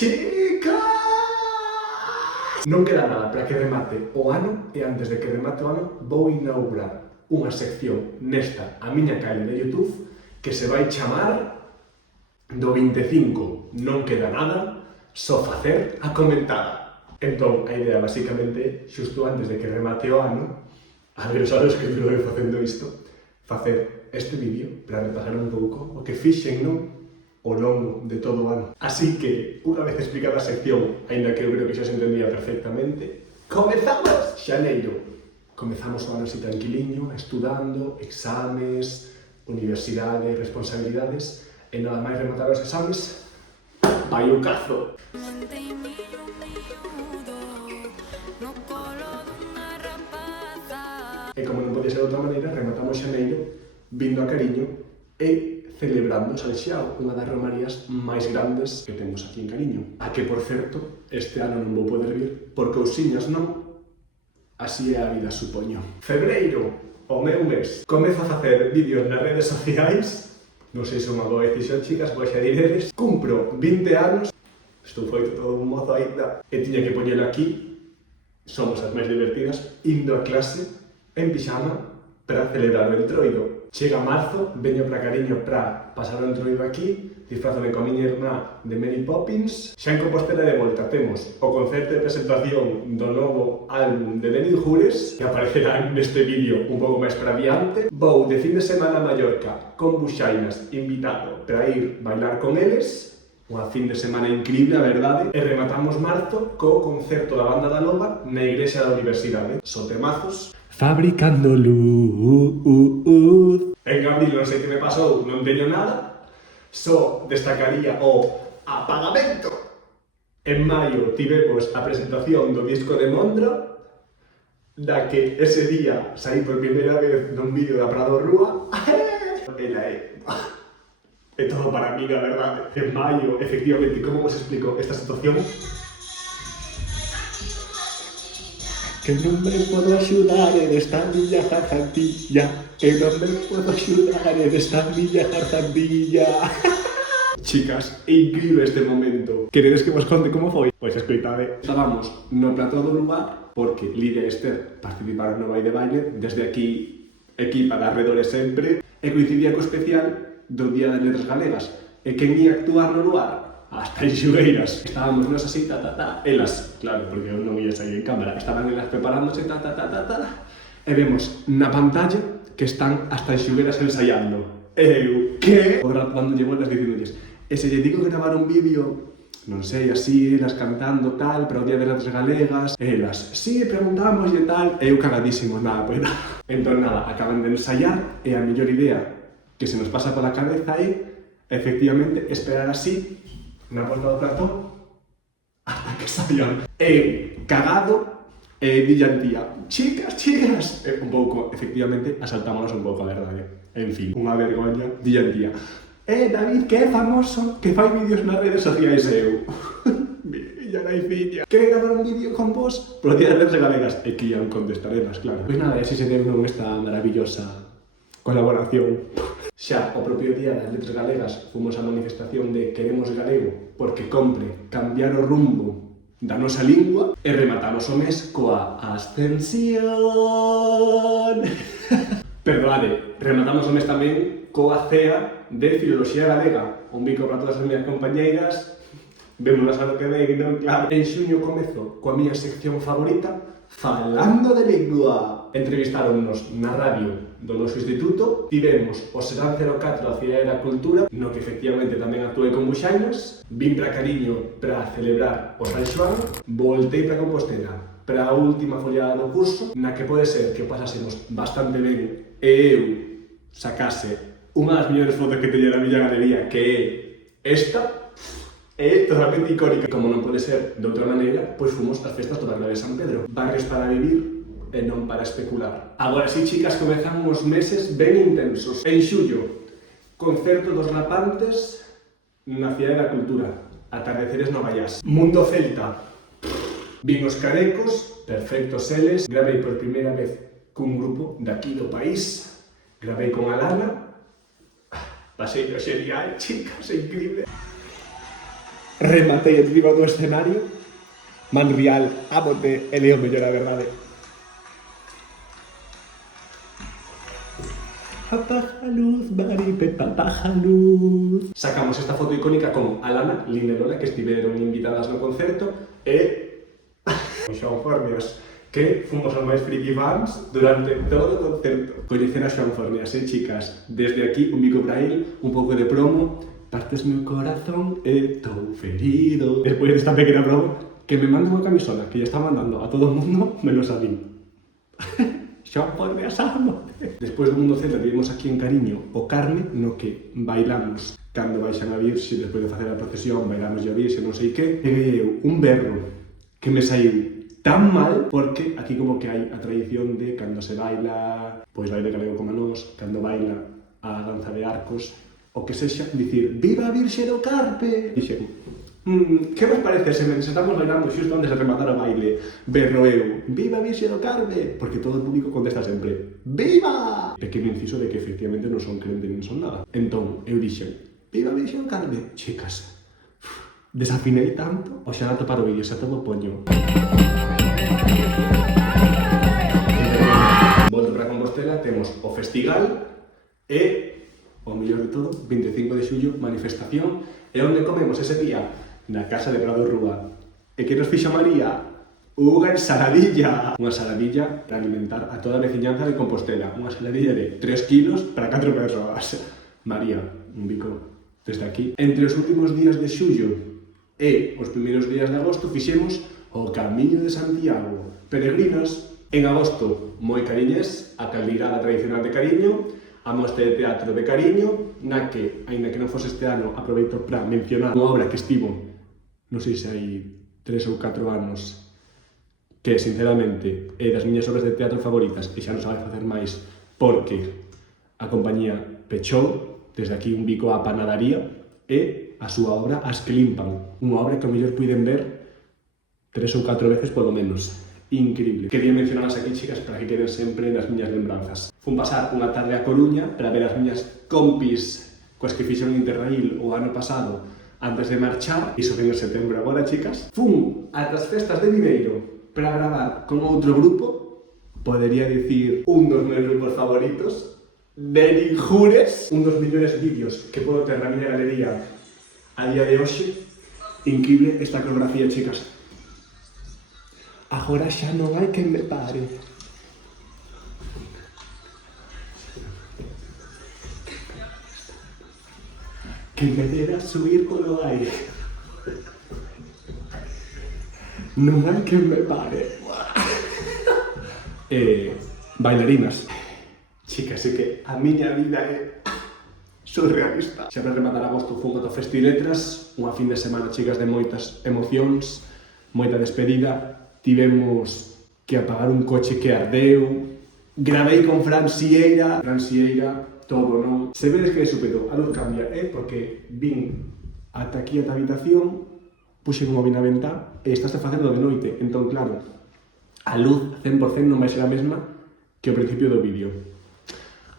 Chicas! Non queda nada para que remate o ano e antes de que remate o ano vou inaugurar unha sección nesta a miña canle de YouTube que se vai chamar do 25 non queda nada, só facer a comentada. Entón, a idea basicamente xusto antes de que remate o ano, a ver os anos que duro facendo isto, facer este vídeo para repasar un pouco o que fixen, non? O longo de todo o ano. Así que, unha vez explicada a sección, aínda que eu creo que xa se entendía perfectamente, comezamos xaneiro. Comezamos o ano así tranquiliño, estudando, exames, universidade, responsabilidades, e nada máis rematar os exames, vai o cazo. E como non podía ser de outra maneira, rematamos xaneiro vindo a Cariño e celebrando Salxiao, unha das romarías máis grandes que temos aquí en Cariño. A que, por certo, este ano non vou poder vir, por cousiñas non, así é a vida, supoño. Febreiro, o meu mes. Comezo a facer vídeos nas redes sociais, non sei se unha boa decisión, chicas, vou xa diredes. Cumpro 20 anos, estou feito todo un mozo aínda, e tiña que poñelo aquí, somos as máis divertidas, indo a clase en pixama para celebrar o entroido. Chega marzo, veño para Cariño para pasar o entroido aquí, disfrázame coa miña irmá de Mary Poppins. Xa en Compostela de volta temos o concerto de presentación do novo álbum de Denis Jures, que aparecerá neste vídeo un pouco máis para diante. Vou de fin de semana a Mallorca con buxainas, invitado para ir bailar con eles, unha fin de semana increíble, a verdade, e rematamos marzo co concerto da Banda da Loba na Igrexa da Universidade. Son temazos. Fabricando luz. En abril non sei que me pasou, non teño nada, só destacaría o apagamento. En maio tivemos a presentación do disco de Mondra, da que ese día saí por primeira vez nun vídeo da Prado Rúa. Ela é todo para mí, a verdade. En maio, efectivamente, como vos explico esta situación? Que non me podo axudar desta miña jarzantilla, que non me podo axudar desta miña jarzantilla. Chicas, é incrível este momento. Queredes que vos conte como foi? Pois escoitade. Estábamos no plató do lugar, porque Lidia e Esther participaron no Baile de Baile, desde aquí, equipa de arredores sempre, e coincidía co especial do Día das Letras Galegas. E quen ia actuar no lugar? As Taixugueiras. Estábamos nos así, elas, claro, porque eu non ia sair en cámara, estaban elas preparándose, e vemos na pantalla que están as Taixugueiras ensaiando. Eu, que? O rato dándolle vueltas dicindolles, e se lle digo que gravar un vídeo, non sei, así, elas cantando tal, para o Día das Letras Galegas, elas, sí, preguntamos e tal, e eu cagadísimo, nada, pois nada. Entón, nada, acaban de ensaiar, e a mellor idea que se nos pasa pola cabeza é, efectivamente, esperar así, na porta do plató, hasta que saian. E cagado, e dillantía, chicas, un pouco, efectivamente, asaltámonos un pouco, a verdade. En fin, unha vergoña, dillantía. David, que é famoso, que fai vídeos nas redes sociais, eu. Mira, naiciña. Quere gravar un vídeo con vos? Pro Día das Letras Galegas. E que ian contestarenas, claro. Pois nada, así se deu esta maravillosa colaboración. Xa o propio Día das Letras Galegas fomos á manifestación de Queremos Galego porque compre cambiar o rumbo da nosa lingua e rematamos o mes coa Ascensión. Perdade, rematamos o mes tamén coa cea de Filoloxía Galega. Un bico para todas as miñas compañeiras. Vémonos ano que ven, non? Claro. En xuño comezo coa miña sección favorita, Falando de Lingua. Entrevistáronnos na radio do noso instituto, tivemos o Serán 04 da Cidade da Cultura, no que efectivamente tamén actuei con buxainas, vin para Cariño para celebrar o San Xoán, voltei para Compostela para a última foliada do curso, na que pode ser que o pasásemos bastante ben e eu sacase unha das mellores fotos que teño na miña galería, que é esta, é totalmente icónica. Como non pode ser de outra maneira, pois fomos ás festas do Barrio de San Pedro. Barrios para vivir e non para especular. Agora sí, chicas, comezan uns meses ben intensos. En xullo, concerto dos Rapantes na Cidade da Cultura. Atardeceres no Gaiás. Mundo Celta. Vin os Carecos, perfectos eles. Gravei por primeira vez cun grupo daqui do país. Gravei con Alana. Pasei no xenial, chicas, é increíble. rematei encima do escenario. Manrial, ámote, e leo mellor a verdade. Apaga a luz, Maripepa, apaga a luz. Sacamos esta foto icónica con Alana, Lina e Lola, que estiveron invitadas no concerto, e Xoan Fornias, que fomos os máis friki fans durante todo o concerto. Coñecer a Xoan Fornias, chicas? Desde aquí, un bico para él, un pouco de promo. Partes meu corazón e estou ferido. Despois desta pequena promo, que me manda unha camisola que ya está mandando a todo o mundo, menos a mí. Xoan Fornias, amo. Despois do Mundo Celta vivimos aquí en Cariño o Carme, no que bailamos cando baixan a Virxe, despois de facer a procesión, bailamos a Virxe, non sei que, peguei eu un berro que me saiu tan mal, porque aquí como que hai a tradición de cando se baila, pois baile galego como nós, cando baila a danza de arcos, o que sexa, dicir Viva a Virxe do Carpe! Dixen, que vos parece se estamos bailando xusto antes de rematar o baile, berro eu, Viva a Virxe do Carme! Porque todo o público contesta sempre, Viva! Pequeno inciso de que efectivamente non son crente nin son nada. Entón, eu dixen, Viva a Virxe do Carme! Chicas, desafinei tanto, o xa atopar o vídeo, xa todo poño. Volto para Compostela, temos o festival e, o mellor de todo, 25 de xullo, manifestación, e onde comemos ese día? Na casa de Prado Rúa. E que nos fixo María? Unha ensaladilla! Unha ensaladilla para alimentar a toda a veciñanza de Compostela. Unha ensaladilla de 3 kilos para 4 persoas. María, un bico desde aquí. Entre os últimos días de xullo e os primeiros días de agosto fixemos o Camiño de Santiago. Peregrinos, en agosto, moi cariñés, a caldeirada tradicional de Cariño, a mostra de teatro de Cariño, na que, aínda que non fose este ano, aproveito para mencionar unha obra que estivo, non sei se hai 3 ou 4 anos, que, sinceramente, é das miñas obras de teatro favoritas, e xa non sabe facer máis, porque a compañía pechou, desde aquí un bico á panadería, e a súa obra As que limpan, unha obra que ao mellor puiden ver 3 ou 4 veces polo menos. Increíble. Quería mencionarlas aquí, chicas, para que queden sempre nas miñas lembranzas. Fun pasar unha tarde a Coruña para ver as miñas compis coas que fixeron Interrail o ano pasado antes de marchar, iso que en setembro agora, chicas. Fun ás festas de Viveiro para gravar con outro grupo, podería dicir un dos meus grupos favoritos, de Ninjures, un dos millores vídeos que podo ter na miña galería a día de hoxe. Increíble esta coreografía, chicas. Agora xa non hai quen me pare. Que me dera subir polo aire. Non hai quen me pare. Bailarinas. Chicas, é que a miña vida é surrealista. Xa para rematar agosto fun ao Festi Letras, unha fin de semana, chicas, de moitas emocións, moita despedida. Tivemos que apagar un coche que ardeu, gravei con Fran Sieira, todo non. Se vedes que de súpeto a luz cambia, porque vin ata aquí ata a habitación, puxen un móvil na ventá e estáste facendo de noite, entón claro, a luz 100% non vai ser a mesma que o principio do vídeo.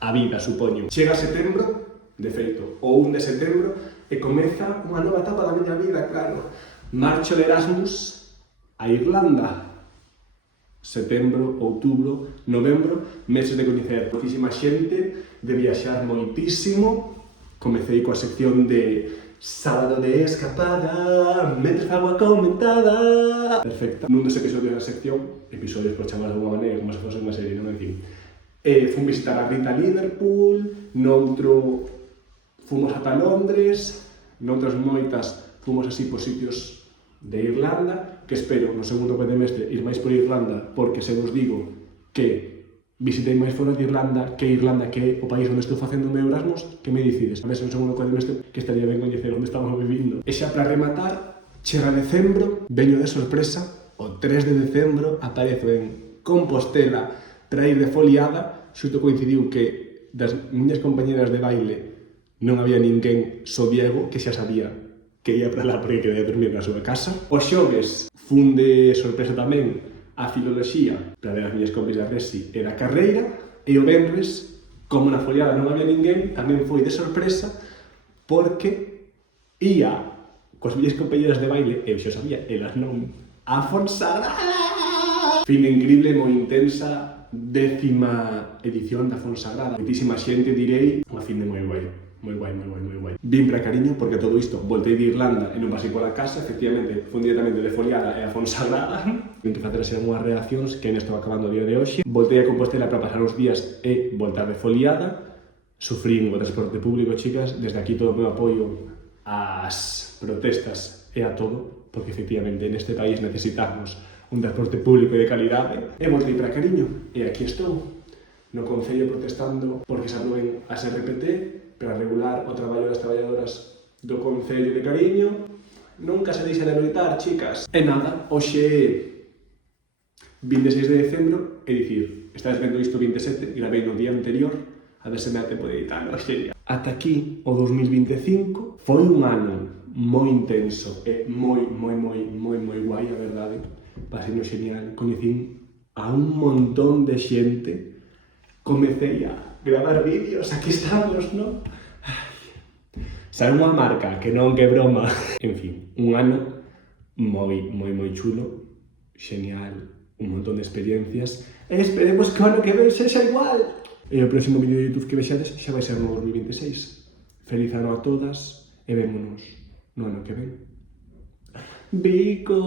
A vida, supoño. Chega setembro, de feito, o 1 de setembro, e comeza unha nova etapa da miña vida, claro. Marcho de Erasmus a Irlanda. Setembro, outubro, novembro, meses de coñecer moitísima xente, de viaxar moitísimo. Comecei coa sección de Sábado de escapada, mentres fago a comentada. Perfecta. Nun dos episodios da sección, episodios por chamar de alguma maneira, como se fose unha serie, non en fin. Fun visitar a Rita a Liverpool, noutro fomos ata Londres, noutras moitas fomos así por sitios de Irlanda, que espero no segundo cuatrimestre ir máis por Irlanda, porque se vos digo que visitei máis fora de Irlanda, que é o país onde estou facendo o meu Erasmus, que me dicides? A ver se no segundo cuatrimestre que estaría ben coñecer onde estamos vivindo. E xa para rematar, chega decembro, veño de sorpresa, o 3 de decembro aparezo en Compostela para ir de foliada, xusto coincidiu que das miñas compañeras de baile non había ninguén só Diego, que xa sabía que ia para lá porque quería dormir na súa casa. Os xoves fun de sorpresa tamén a Filoloxía para ver as miñas compis da Resi e da carreira, e o venres, como na foliada non había ninguén, tamén foi de sorpresa porque ia cos millas compañeras de baile, eu xa sabía, elas non. A Fonsagrada! Fin increíble, moi intensa, 10ª edición da Fonsagrada. Moitísima xente, direi, unha fin de moi guai. Moi guai, moi guai, moi guai. Vim para Cariño porque a todo isto voltei de Irlanda e non pasei pola casa, efectivamente, fun directamente de Foliada e a Fonsagrada. Vim que facer así unhas reaccións que ainda estou acabando o día de hoxe. Voltei a Compostela para pasar os días e voltar de Foliada. Sufrín o transporte público, chicas, desde aquí todo o meu apoio ás protestas e a todo, porque efectivamente neste país necesitamos un transporte público de calidade. E voltei para Cariño, e aquí estou, no Concello protestando porque se aproben as RPT para regular o traballo das traballadoras do Concello de Cariño. Nunca se deixa de loitar, chicas. E nada, hoxe 26 de decembro, é dicir, estás vendo isto 27, gravei no día anterior, a ver se me dá tempo de editarlo, sería. Ata aquí, o 2025, foi un ano moi intenso e moi guai, a verdade. Paseino genial, coñecín a un montón de xente, comecei a gravar vídeos, aquí estamos, non? Sabe unha marca, que non, que broma. En fin, un ano moi chulo, genial, un montón de experiencias, e esperemos que o ano que ven sexa igual. E o próximo vídeo de YouTube que vexades xa vai ser no 2026. Feliz ano a todas e vémonos no ano que ven. Bicos!